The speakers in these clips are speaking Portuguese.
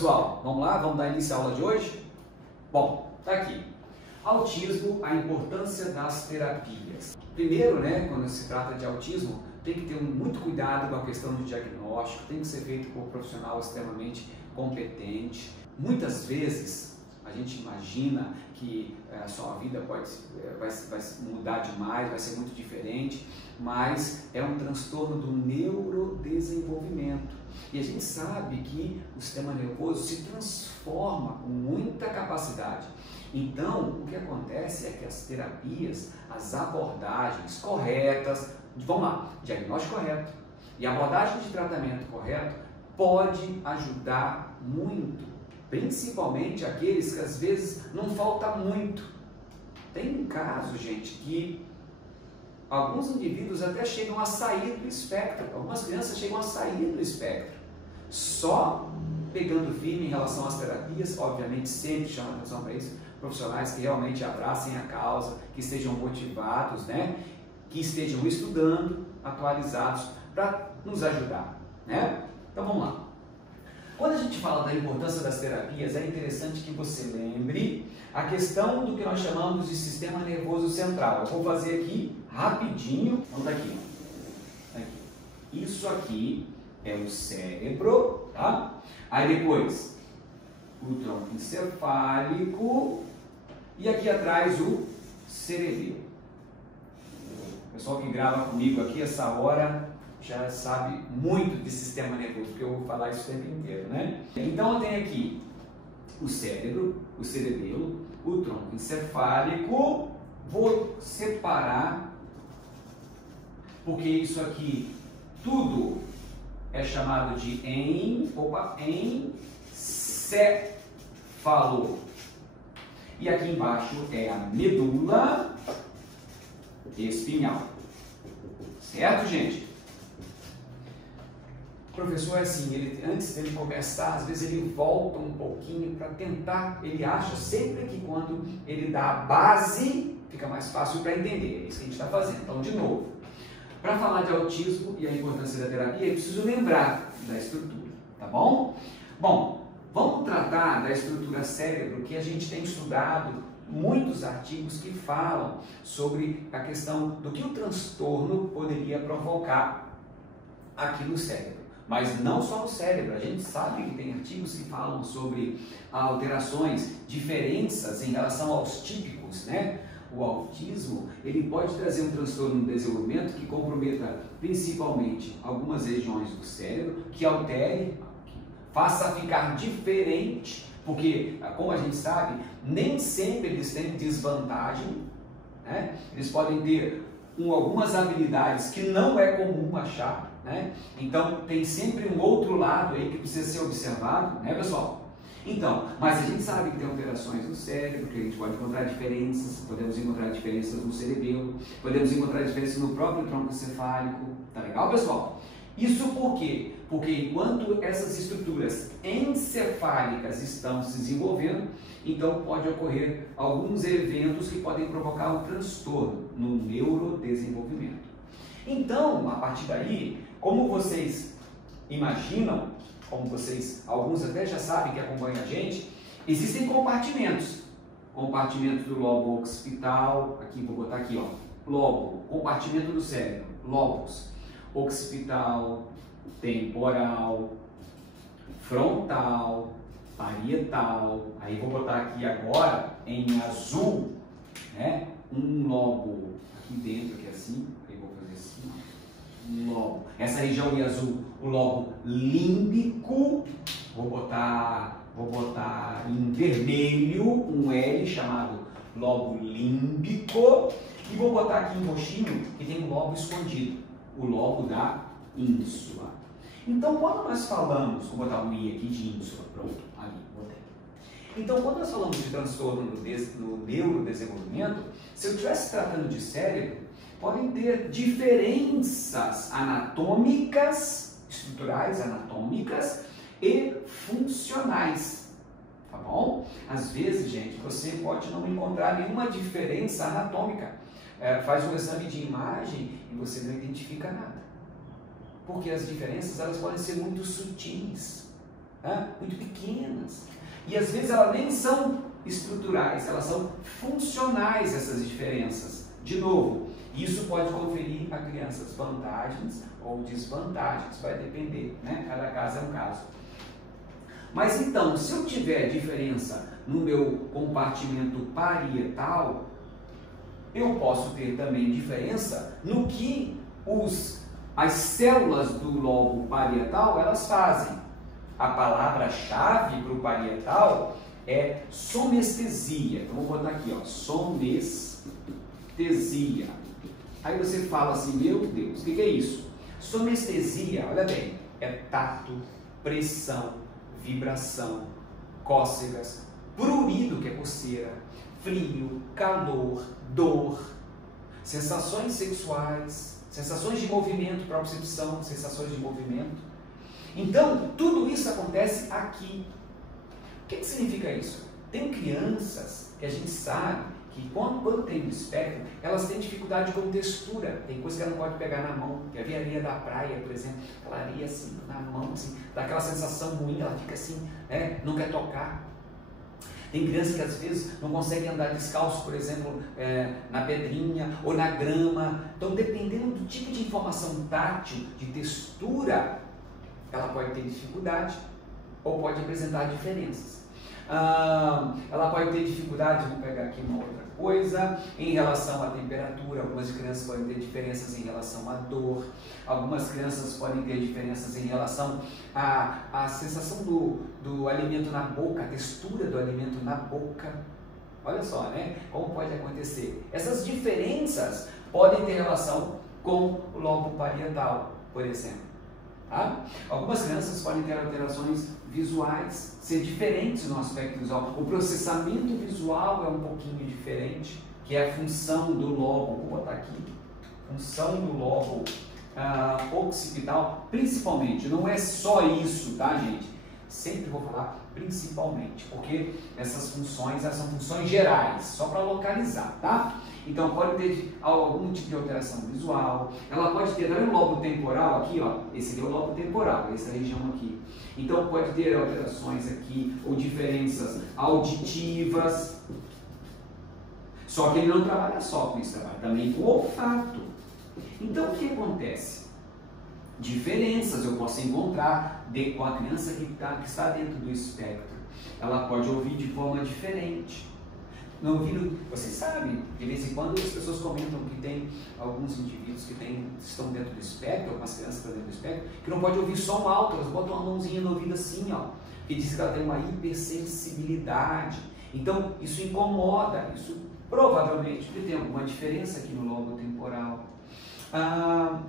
pessoal, vamos lá? Vamos dar início à aula de hoje? Bom, tá aqui. Autismo, a importância das terapias. Primeiro, né, quando se trata de autismo, tem que ter muito cuidado com a questão do diagnóstico, tem que ser feito por um profissional extremamente competente. Muitas vezes a gente imagina que a sua vida vai mudar demais, vai ser muito diferente, mas é um transtorno do neurodesenvolvimento. E a gente sabe que o sistema nervoso se transforma com muita capacidade. Então, o que acontece é que as terapias, as abordagens corretas, vamos lá, diagnóstico correto e abordagem de tratamento correto pode ajudar muito, principalmente aqueles que às vezes não falta muito. Tem um caso, gente, que alguns indivíduos até chegam a sair do espectro, algumas crianças chegam a sair do espectro, só pegando firme em relação às terapias, obviamente sempre chamando atenção para isso, profissionais que realmente abracem a causa, que estejam motivados, né? Que estejam estudando, atualizados, para nos ajudar, né? Então vamos lá. Quando a gente fala da importância das terapias, é interessante que você lembre a questão do que nós chamamos de sistema nervoso central. Eu vou fazer aqui rapidinho. Vamos aqui. Aqui. Isso aqui é o cérebro, tá? Aí depois o tronco encefálico e aqui atrás o cerebelo. O pessoal que grava comigo aqui essa hora já sabe muito de sistema nervoso, porque eu vou falar isso o tempo inteiro, né? Então eu tenho aqui o cérebro, o cerebelo, o tronco encefálico. Vou separar, porque isso aqui tudo é chamado de encéfalo. E aqui embaixo é a medula espinhal. Certo, gente? O professor é assim, antes dele começar, às vezes ele volta um pouquinho para tentar, ele acha sempre que quando ele dá a base, fica mais fácil para entender. É isso que a gente está fazendo. Então, de novo, para falar de autismo e a importância da terapia, eu preciso lembrar da estrutura, tá bom? Bom, vamos tratar da estrutura cérebro, que a gente tem estudado muitos artigos que falam sobre a questão do que o transtorno poderia provocar aqui no cérebro. Mas não só no cérebro, a gente sabe que tem artigos que falam sobre alterações, diferenças em relação aos típicos, né? O autismo, ele pode trazer um transtorno no desenvolvimento que comprometa principalmente algumas regiões do cérebro, que altere, faça ficar diferente, porque, como a gente sabe, nem sempre eles têm desvantagem, né? Eles podem ter algumas habilidades que não é comum achar, né? Então, tem sempre um outro lado aí que precisa ser observado, né, pessoal? Então, mas a gente sabe que tem alterações no cérebro, que a gente pode encontrar diferenças, podemos encontrar diferenças no cerebelo, podemos encontrar diferenças no próprio tronco encefálico. Tá legal, pessoal? Isso por quê? Porque enquanto essas estruturas encefálicas estão se desenvolvendo, então pode ocorrer alguns eventos que podem provocar um transtorno no neurodesenvolvimento. Então, a partir daí, como vocês imaginam, como vocês, alguns até já sabem que acompanham a gente, existem compartimentos. Compartimento do lobo occipital, aqui vou botar aqui, ó, lobo, compartimento do cérebro, lobos, occipital, temporal, frontal, parietal. Aí vou botar aqui agora em azul, né, um lobo aqui dentro, aqui assim, aí vou fazer assim, um lobo. Essa região em azul, o lobo límbico, vou botar em vermelho um L chamado lobo límbico e vou botar aqui em roxinho que tem um lobo escondido, o lobo da ínsula. Então, quando nós falamos, vou botar um I aqui de ínsula, pronto, ali, botei. Então, quando nós falamos de transtorno no neurodesenvolvimento, se eu estivesse tratando de cérebro, podem ter diferenças anatômicas, estruturais, anatômicas e funcionais, tá bom? Às vezes, gente, você pode não encontrar nenhuma diferença anatômica. Faz um exame de imagem e você não identifica nada. Porque as diferenças elas podem ser muito sutis. né? Muito pequenas. E às vezes elas nem são estruturais, elas são funcionais, essas diferenças. De novo, isso pode conferir a crianças vantagens ou desvantagens, vai depender, né? Cada caso é um caso. Mas então, se eu tiver diferença no meu compartimento parietal, eu posso ter também diferença no que as células do lobo parietal elas fazem. A palavra-chave para o parietal é somestesia. Então, vou botar aqui, ó, somestesia. Aí você fala assim, meu Deus, o que é isso? Somestesia, olha bem, é tato, pressão, vibração, cócegas, prurido, que é coceira, frio, calor, dor, sensações sexuais, sensações de movimento, propriocepção, sensações de movimento. Então, tudo isso acontece aqui. O que significa isso? Tem crianças que a gente sabe que quando tem um espectro, elas têm dificuldade com textura. Tem coisa que ela não pode pegar na mão. Quer ver a areia da praia, por exemplo? Aquela areia assim, na mão, assim, dá aquela sensação ruim, ela fica assim, não quer tocar. Tem crianças que às vezes não conseguem andar descalço, por exemplo, na pedrinha ou na grama. Então, dependendo do tipo de informação tátil, de textura, ela pode ter dificuldade ou pode apresentar diferenças. Ela pode ter dificuldade, vamos pegar aqui uma outra coisa, em relação à temperatura. Algumas crianças podem ter diferenças em relação à dor. Algumas crianças podem ter diferenças em relação à sensação do alimento na boca, a textura do alimento na boca. Olha só, né? Como pode acontecer. Essas diferenças podem ter relação com o lobo parietal, por exemplo. Tá? Algumas crianças podem ter alterações visuais, ser diferentes no aspecto visual. O processamento visual é um pouquinho diferente, que é a função do lobo, vou botar aqui, função do lobo occipital, principalmente. Não é só isso, tá, gente? Sempre vou falar principalmente, porque essas funções, são funções gerais, só para localizar, tá? Então pode ter algum tipo de alteração visual, ela pode ter, o lobo temporal aqui, ó, esse aqui é o lobo temporal, essa região aqui. Então pode ter alterações aqui, ou diferenças auditivas, só que ele não trabalha só com isso, trabalha também com o olfato. Então o que acontece? Diferenças eu posso encontrar com a criança que está dentro do espectro. Ela pode ouvir de forma diferente. Não ouvindo, vocês sabem, de vez em quando as pessoas comentam que tem alguns indivíduos que estão dentro do espectro, algumas crianças que estão dentro do espectro, que não pode ouvir som alto, elas botam uma mãozinha no ouvido assim, ó, que diz que ela tem uma hipersensibilidade. Então, isso incomoda, isso provavelmente tem alguma diferença aqui no lobo temporal. Há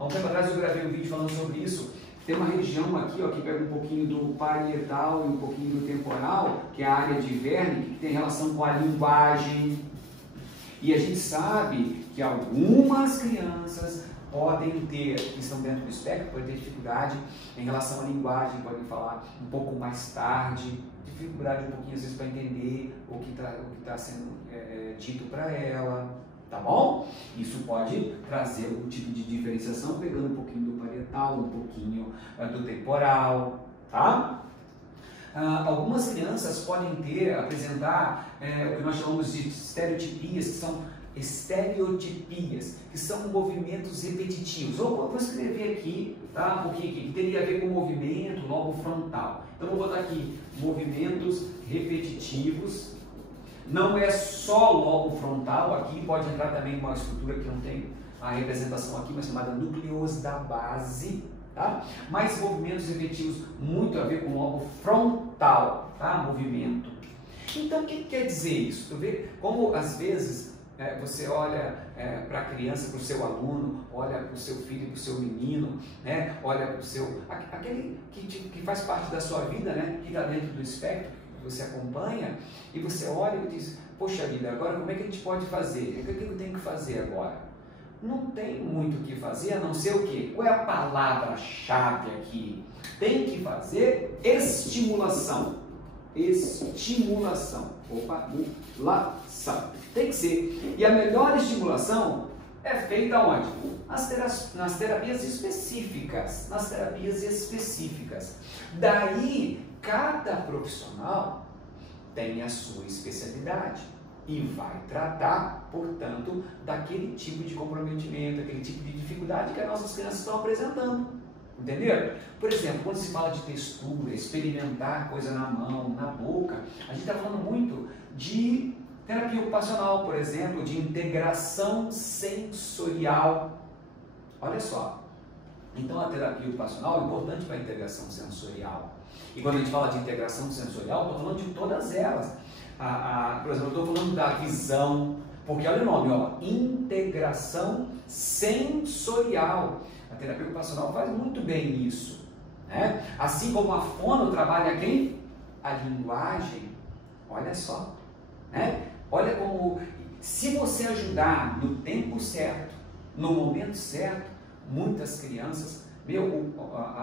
um tempo atrás eu gravei um vídeo falando sobre isso. Tem uma região aqui, ó, que pega um pouquinho do parietal e um pouquinho do temporal, que é a área de Wernicke, que tem relação com a linguagem. E a gente sabe que algumas crianças podem ter, que estão dentro do espectro, podem ter dificuldade em relação à linguagem, podem falar um pouco mais tarde, dificuldade um pouquinho às vezes para entender o que tá sendo dito para ela. Tá bom? Isso pode trazer algum tipo de diferenciação, pegando um pouquinho do parietal, um pouquinho do temporal, tá? Algumas crianças podem apresentar o que nós chamamos de estereotipias, que são movimentos repetitivos. Ou vou escrever aqui, tá? Um pouquinho aqui, que teria a ver com movimento lobo frontal. Então vou botar aqui, movimentos repetitivos. Não é só lobo frontal, aqui pode entrar também uma estrutura que não tem a representação aqui, mas chamada núcleos da base, tá? Mas movimentos repetitivos muito a ver com o lobo frontal, tá? Movimento. Então, o que quer dizer isso? Tu vê como às vezes você olha para a criança, para o seu aluno, olha para o seu filho, para o seu menino, né? Olha para o seu... aquele que faz parte da sua vida, né? Que está dentro do espectro, você acompanha, e você olha e diz, poxa vida, agora como é que a gente pode fazer? O que eu tenho que fazer agora? Não tem muito o que fazer, a não ser o quê? Qual é a palavra-chave aqui? Tem que fazer estimulação. Estimulação. Opa, lação. Tem que ser. E a melhor estimulação é feita onde? Nas terapias específicas. Nas terapias específicas. Daí, cada profissional tem a sua especialidade e vai tratar, portanto, daquele tipo de comprometimento, aquele tipo de dificuldade que as nossas crianças estão apresentando. Entenderam? Por exemplo, quando se fala de textura, experimentar coisa na mão, na boca, a gente está falando muito de terapia ocupacional, por exemplo, de integração sensorial. Olha só. Então, a terapia ocupacional é importante para a integração sensorial. E quando a gente fala de integração sensorial, estou falando de todas elas. Por exemplo, eu estou falando da visão, porque olha o nome, ó, integração sensorial. A terapia ocupacional faz muito bem isso, né? Assim como a fono trabalha quem? A linguagem. Olha só, né? Olha como, se você ajudar no tempo certo, no momento certo, muitas crianças,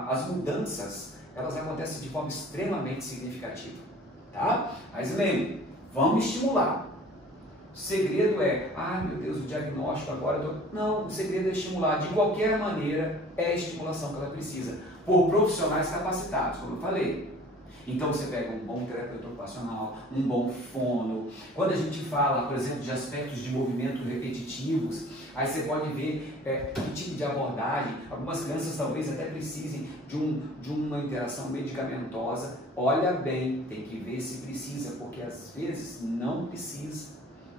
as mudanças, elas acontecem de forma extremamente significativa, tá? Mas lembre, vamos estimular. O segredo é, meu Deus, o diagnóstico agora... Não, o segredo é estimular. De qualquer maneira, é a estimulação que ela precisa, por profissionais capacitados, como eu falei. Então você pega um bom terapeuta ocupacional, um bom fono. Uma gente fala, por exemplo, de aspectos de movimento repetitivos, aí você pode ver que tipo de abordagem. Algumas crianças talvez até precisem de uma interação medicamentosa. Olha bem, tem que ver se precisa, porque às vezes não precisa,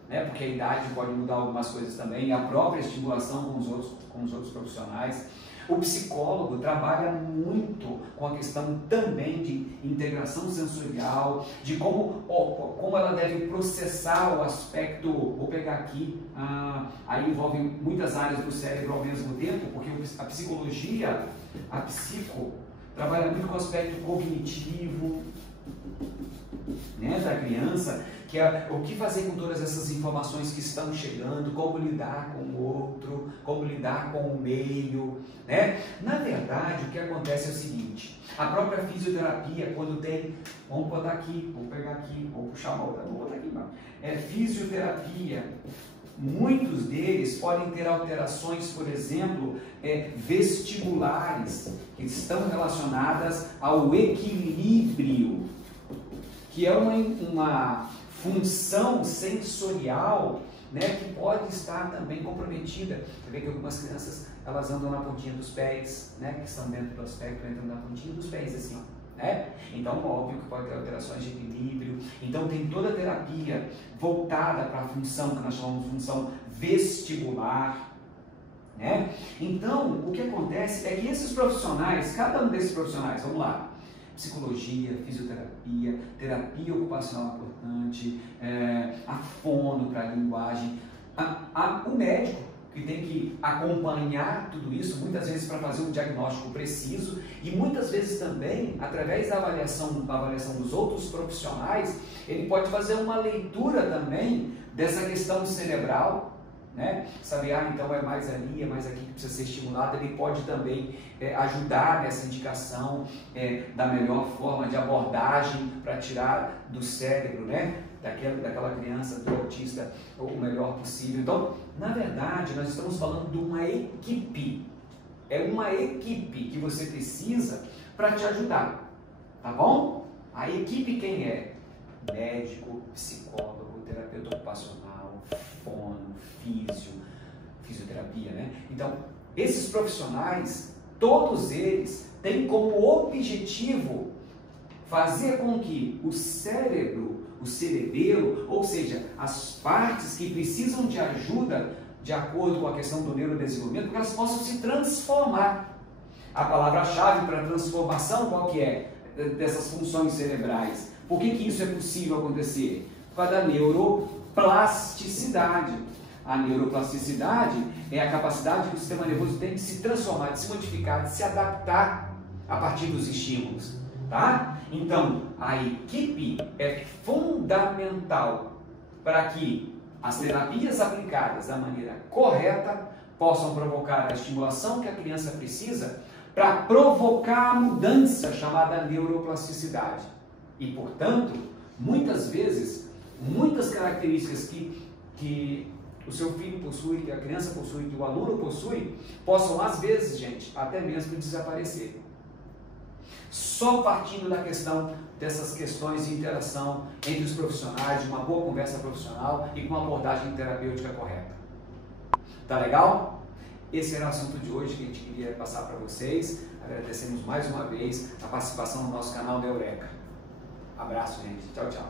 né? Porque a idade pode mudar algumas coisas também, a própria estimulação com os outros profissionais. O psicólogo trabalha muito com a questão também de integração sensorial, de como ela deve processar o aspecto, vou pegar aqui, aí envolve muitas áreas do cérebro ao mesmo tempo, porque a psicologia, a psico, trabalha muito com o aspecto cognitivo, né, da criança, que é o que fazer com todas essas informações que estão chegando, como lidar com o outro, como lidar com o meio, né? Na verdade, o que acontece é o seguinte, a própria fisioterapia, quando tem, vamos botar aqui, vou pegar aqui, vou puxar uma outra, vou botar aqui, fisioterapia, muitos deles podem ter alterações, por exemplo, vestibulares, que estão relacionadas ao equilíbrio, que é uma função sensorial, né, que pode estar também comprometida. Você vê que algumas crianças, elas andam na pontinha dos pés, né, que estão dentro do aspecto, entram na pontinha dos pés, assim, né? Então, óbvio que pode ter alterações de equilíbrio. Então, tem toda a terapia voltada para a função, que nós chamamos de função vestibular, né? Então, o que acontece é que esses profissionais, cada um desses profissionais, vamos lá, psicologia, fisioterapia, terapia ocupacional importante, a fono para a linguagem, o médico que tem que acompanhar tudo isso, muitas vezes para fazer um diagnóstico preciso e muitas vezes também, através da avaliação dos outros profissionais, ele pode fazer uma leitura também dessa questão cerebral, né? Saber, então é mais ali, é mais aqui que precisa ser estimulado. Ele pode também ajudar nessa indicação da melhor forma de abordagem para tirar do cérebro, né, daquela criança, do autista, o melhor possível. Então, na verdade, nós estamos falando de uma equipe. É uma equipe que você precisa para te ajudar, tá bom? A equipe quem é? Médico, psicólogo, terapeuta ocupacional, fono, fisioterapia, né? Então, esses profissionais, todos eles têm como objetivo fazer com que o cérebro, o cerebelo, ou seja, as partes que precisam de ajuda, de acordo com a questão do neurodesenvolvimento, que elas possam se transformar. A palavra-chave para transformação, qual que é? Dessas funções cerebrais. Por que isso é possível acontecer? Por causa da neuroplasticidade. A neuroplasticidade é a capacidade que o sistema nervoso tem de se transformar, de se modificar, de se adaptar a partir dos estímulos, tá? Então, a equipe é fundamental para que as terapias aplicadas da maneira correta possam provocar a estimulação que a criança precisa para provocar a mudança chamada neuroplasticidade. E, portanto, muitas vezes, muitas características que o seu filho possui, que a criança possui, que o aluno possui, possam às vezes, gente, até mesmo desaparecer. Só partindo da questão dessas questões de interação entre os profissionais, de uma boa conversa profissional e com uma abordagem terapêutica correta. Tá legal? Esse era o assunto de hoje que a gente queria passar para vocês. Agradecemos mais uma vez a participação no nosso canal da Eureka. Abraço, gente. Tchau, tchau.